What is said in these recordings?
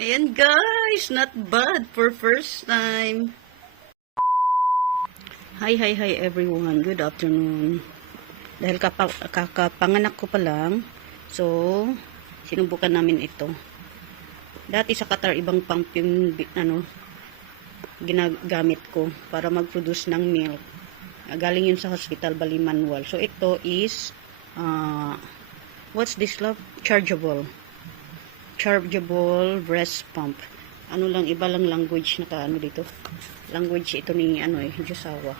Ayan guys, not bad for first time. Hi everyone. Good afternoon. Dahil kakapanganak ko pa lang, so sinubukan namin ito. Dati sa Qatar ibang pump yung ginagamit ko para mag-produce ng milk. Galing yun sa hospital, Bali manual. So ito is what's this, love? Chargeable breast pump. Ano lang, iba lang language na dito. Language ito ni Josawa.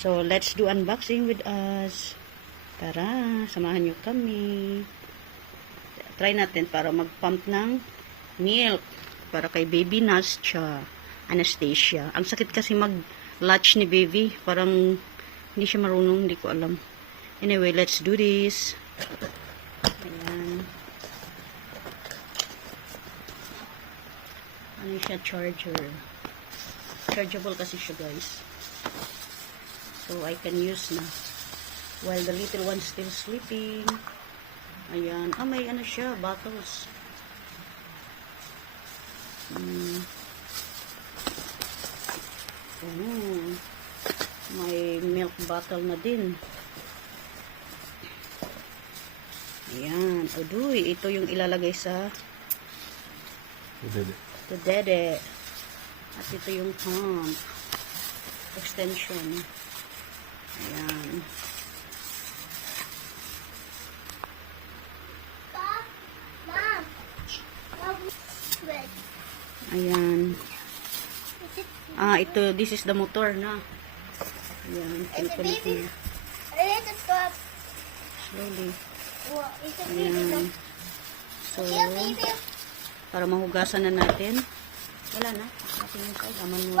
So let's do unboxing with us. Tara, samahan nyo kami. Try natin para mag-pump ng milk para kay baby Anastasia. Ang sakit kasi mag-latch ni baby. Parang hindi siya marunong, hindi ko alam. Anyway, let's do this. Ayan. Ano siya, charger. Chargeable kasi siya, guys. So, I can use na. While the little one's still sleeping. Ayan. Ah, may ano siya, bottles. May milk bottle na din. Ayan. Oduy, ito yung ilalagay sa dede. At ito yung pump. Extension. Ayan. Ayan. Ito, this is the motor na. Ayan. Kinukulit niya. Slowly. Ayan. So, para mahugasan na natin. Wala na. Atin yung kay. Laman mo.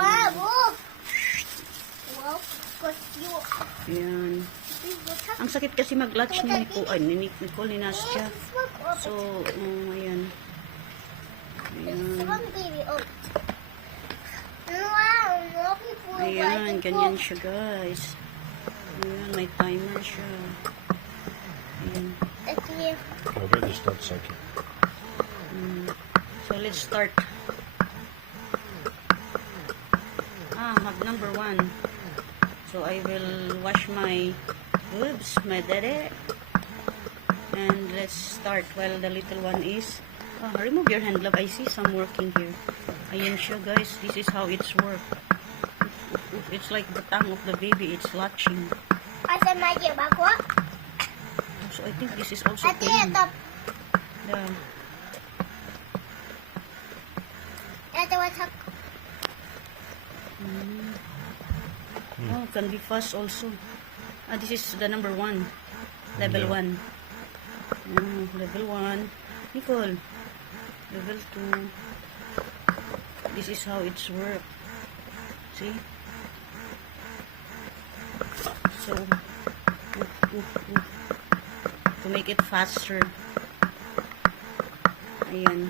Ayan. Ang sakit kasi mag-latch ni Nicole, ni Nastia. So, ayan. Ayan, ganyan siya, guys. Ayan, may timer siya. Ayan. Already start sucking. So, let's start. Mag number 1. So, I will wash my boobs, my dede. And let's start while the little one is... remove your hand, love. I see some working here. Ayan siya, guys. This is how it's work. It's like the tongue of the baby. It's latching. So, I think this is also clean. Yeah. Can be fast also. This is the number 1. Level 1. Level 1. Nicole. Level 2. This is how it's work. See? So, to make it faster. Ayan.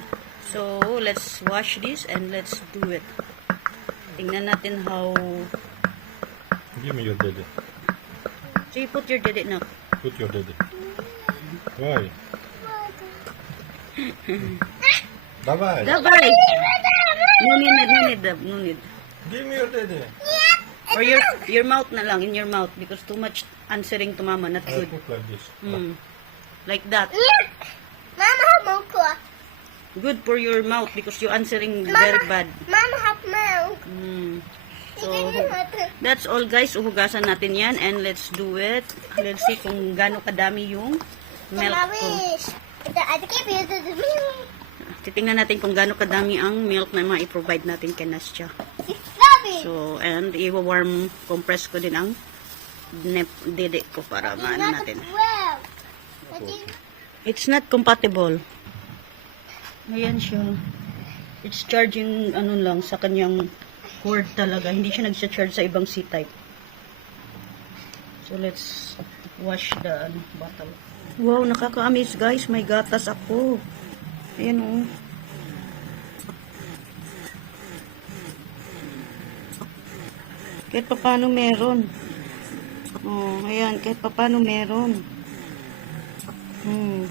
So, let's wash this and let's do it. Tingnan natin how... Give me your dede. So, you put your dede na. Put your dede. Why? Bye-bye. Bye-bye. No need. Give me your dede. Or your mouth na lang, in your mouth. Because too much answering to mama, not I'll good. put like this. Like that. Good for your mouth because you answering very bad. Mama have milk. So, that's all, guys. Uhugasan natin yan and let's do it. Let's see kung gaano kadami yung milk ko. Titingnan natin kung gaano kadami ang milk na ma-provide natin kay Nastia. So, and i-warm compress ko din ang dede ko para maano natin. It's not compatible. Ayan siya. It's charging lang sa kanyang cord talaga. Hindi siya nag-charge sa ibang C-type. So, let's wash the bottle. Wow, nakaka-amaze, guys. May gatas ako. Ayan, oh. Kahit paano meron. Oh, ayan. Kahit paano meron. Ano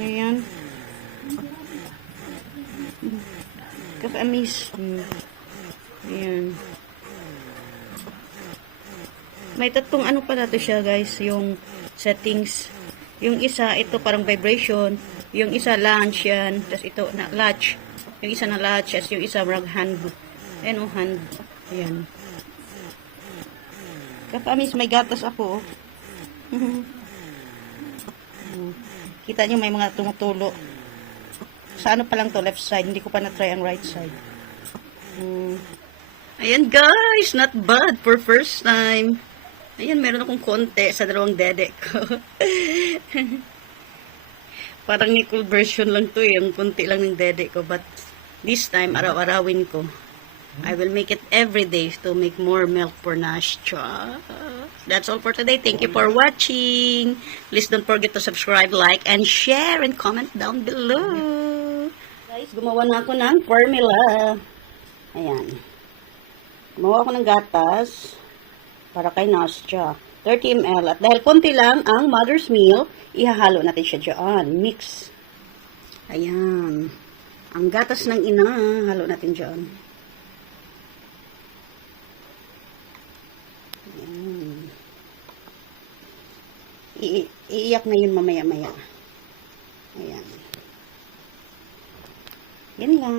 yan? Kakamis. Ayan. May tatlong ano pala to siya, guys, yung settings. Yung isa, ito parang vibration. Yung isa, launch yan. Tapos ito, na latch. Yung isa na latch. Tapos yung isa, marag hand. Ayan o, hand. Ayan. Kakamis, may gatas ako. Kita nyo, may mga tumutulo. Sa ano pa lang to, left side. Hindi ko pa na-try ang right side. Ayan guys, not bad for first time. Ayan, meron akong konti sa dalawang dede ko. Parang nickel version lang to eh. Ang konti lang ng dede ko. But this time, araw-arawin ko. I will make it every day to make more milk for Nash. That's all for today. Thank you for watching. Please don't forget to subscribe, like, and share, and comment down below. Guys, gumawa na ako ng formula. Ayan. Gumawa ako ng gatas para kay Nastya. 30 ml. At dahil konti lang ang mother's milk, ihahalo natin siya dyan. Mix. Ayan. Ang gatas ng ina, halo natin dyan. Ayan. Iiyak na yun mamaya-maya. Ayan. Yan lang.